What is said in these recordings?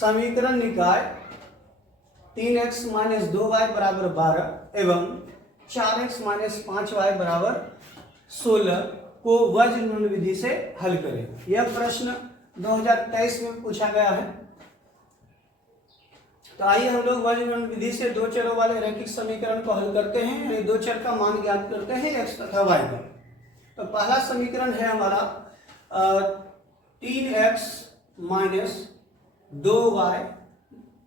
समीकरण निकाय 3x - 2y = 12 एवं 4x - 5y = 16 को वज्रगुणन विधि से हल करें। यह प्रश्न 2023 में पूछा गया है। तो आइए हम लोग वज्रगुणन विधि से दो चरों वाले रैखिक समीकरण को हल करते हैं, यानी दो चर का मान ज्ञात करते हैं x तथा y का। तो पहला समीकरण है हमारा 3x - 2y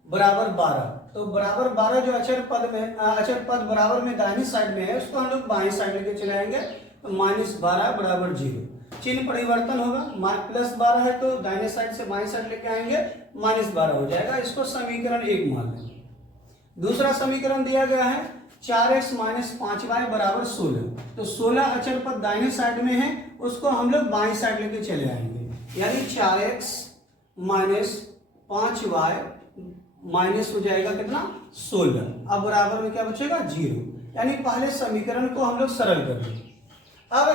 = 12। तो बराबर 12 जो अचर पद बराबर में दाहिनी साइड में है, उसको हम लोग बाईं साइड लेके चले आएंगे। तो -12 = 0, चिन्ह परिवर्तन होगा। प्लस 12 है तो दाहिने साइड से बाईं साइड लेके आएंगे, -12 हो जाएगा। इसको समीकरण 1 मान लेंगे। दूसरा समीकरण दिया गया है 4x - 5y = 16। तो 16 अचर पद दाहिने साइड में है, उसको हम लोग बाईं साइड लेके चले आएंगे, यानी 4x - 5y माइनस हो जाएगा कितना 16। अब बराबर में क्या बचेगा 0, यानी पहले समीकरण को हम लोग सरल कर देंगे। अब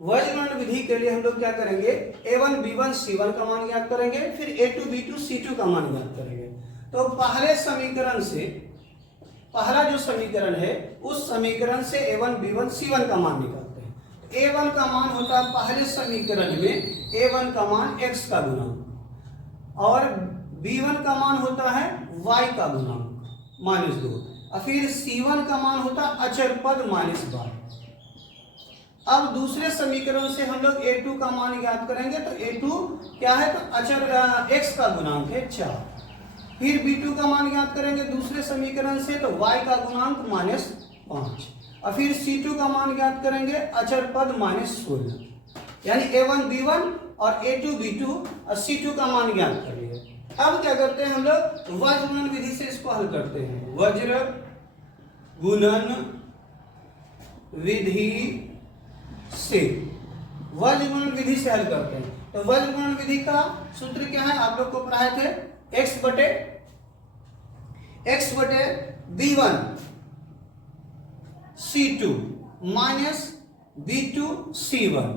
वज्रगुणन विधि के लिए हम लोग क्या करेंगे, a1 b1 c1 का मान ज्ञात करेंगे, फिर a2 b2 c2 का मान ज्ञात करेंगे। तो पहले समीकरण से पहला जो समीकरण है उस समीकरण से a1 b1 c1 का मान निकालते हैं। a1 का मान होता है पहले समीकरण में a1 का मान x का गुणांक, और b1 का मान होता है y का गुणांक -2, और फिर c1 का मान होता है अचर पद -12। अब दूसरे समीकरण से हम लोग a2 का मान ज्ञात करेंगे। तो a2 क्या है, तो अचर x का गुणांक है 4। फिर b2 का मान ज्ञात करेंगे दूसरे समीकरण से, तो y का गुणांक -5, और फिर c2 का मान ज्ञात करेंगे अचर पद -16, यानी a1 b1 और a2 b2 और c2 का मान ज्ञात कर लिया। अब क्या करते हैं हम लोग, वज्रगुणन विधि से इसको हल करते हैं। वज्रगुणन विधि से वज्रगुणन विधि से हल करते हैं। तो वज्रगुणन विधि का सूत्र क्या है, आप लोग को पढ़ाए थे, x बटे b1 c2 minus b2 c1।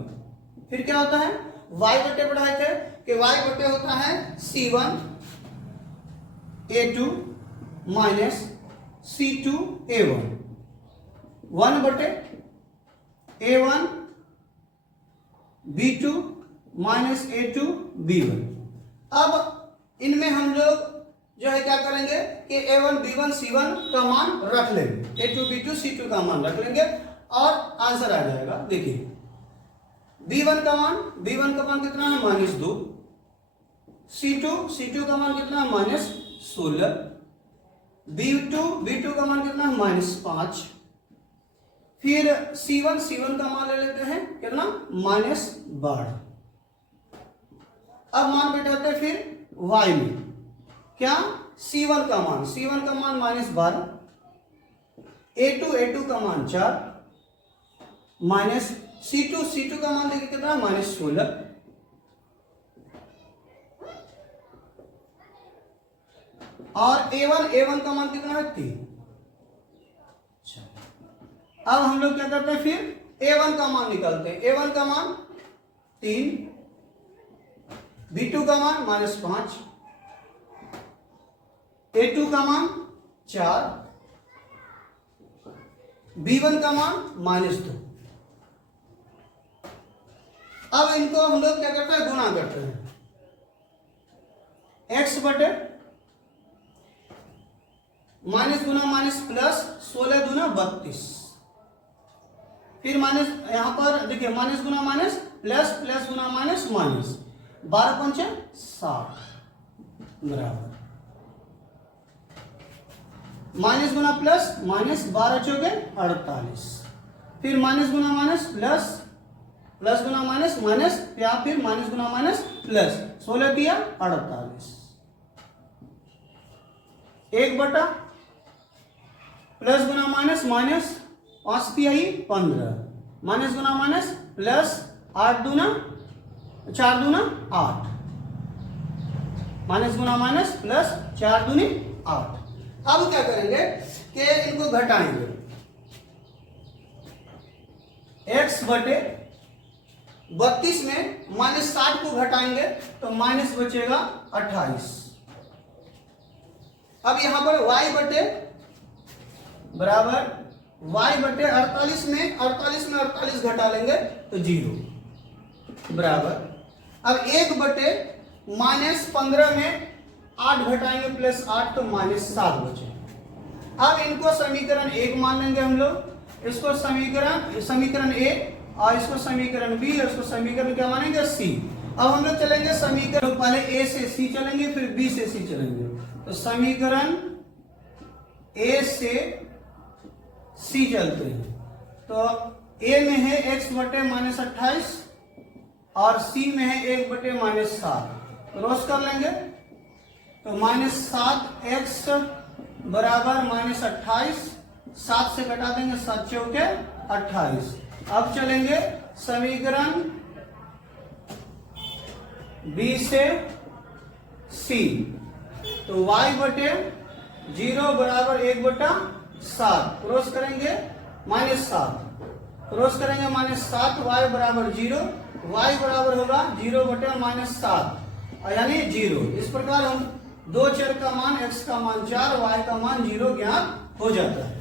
फिर क्या होता है, y बटे पढ़ाए थे कि y बटे होता है c1 a2 minus c2 a1, 1 बटे a1 b2 minus a2 b1। अब इनमें हम लोग जो है क्या करेंगे कि a1 b1 c1 का मान रख लेंगे, a2 b2 c2 का मान रख लेंगे और आंसर आ जाएगा। देखिए b1 का मान कितना है -2, c2 का मान कितना है -16, b2 का मान कितना है -5, फिर c1 का मान ले लेते हैं कितना -12। अब मान बैठाते हैं फिर y में, क्या c1 का मान -12, a2 का मान 4, माइनस c2 का मान देखिए कितना -16, और a1 का मान कितना है 3। अब हम लोग क्या करते हैं, फिर a1 का मान निकालते हैं। a1 का मान 3, b2 का मान -5, a2 का मान 4, b1 का मान -2। अब इनको हम लोग क्या करते हैं, गुणा करते हैं। x बटे माइनस गुना माइनस प्लस 16 दूना 32, फिर माइनस यहां पर देखिए माइनस गुना माइनस प्लस, प्लस गुना माइनस माइनस, 12 पंचे 60 बराबर माइनस गुना प्लस माइनस, 12 चौके 48, फिर माइनस गुना माइनस प्लस, प्लस गुना माइनस माइनस, फिर माइनस गुना माइनस प्लस, 16 दिया 48, 1 बटा प्लस गुना माइनस माइनस, 5 तिहाई 15, माइनस गुना माइनस प्लस, 4 दूना 8, माइनस गुना माइनस प्लस 4 दूनी 8। अब क्या करेंगे कि इनको घटाएंगे, x बटे 32 में -60 को घटाएंगे तो माइनस बचेगा 28, अब यहाँ पर y बटे बराबर y बटे 48 में 48 घटा लेंगे तो 0 बराबर। अब 1 बटे -15 में 8 घटाएंगे प्लस 8 तो -7 बचे। अब इनको समीकरण 1 मान लेंगे हम लोग, इसको समीकरण A और इसको समीकरण B और इसको समीकरण क्या मानेंगे C। अब हम लोग चलेंगे समीकरण, पहले A से C चलेंगे फिर B से C चलेंगे। तो समीकरण A से C चलते हैं। तो A में है x बटे -28 और C में है 1 बटे -7, क्रॉस कर लेंगे तो -7x बराबर -28, 7 से घटा देंगे 7 चौके 28। अब चलेंगे समीकरण B से C। तो y बटे 0 बराबर 1 बटा 7, क्रॉस करेंगे -7, क्रॉस करेंगे -7, y बराबर 0, y बराबर होगा 0 बटे -7 यानी 0। इस प्रकार हम दो चर का मान x का मान 4, y का मान 0 ज्ञात हो जाता है।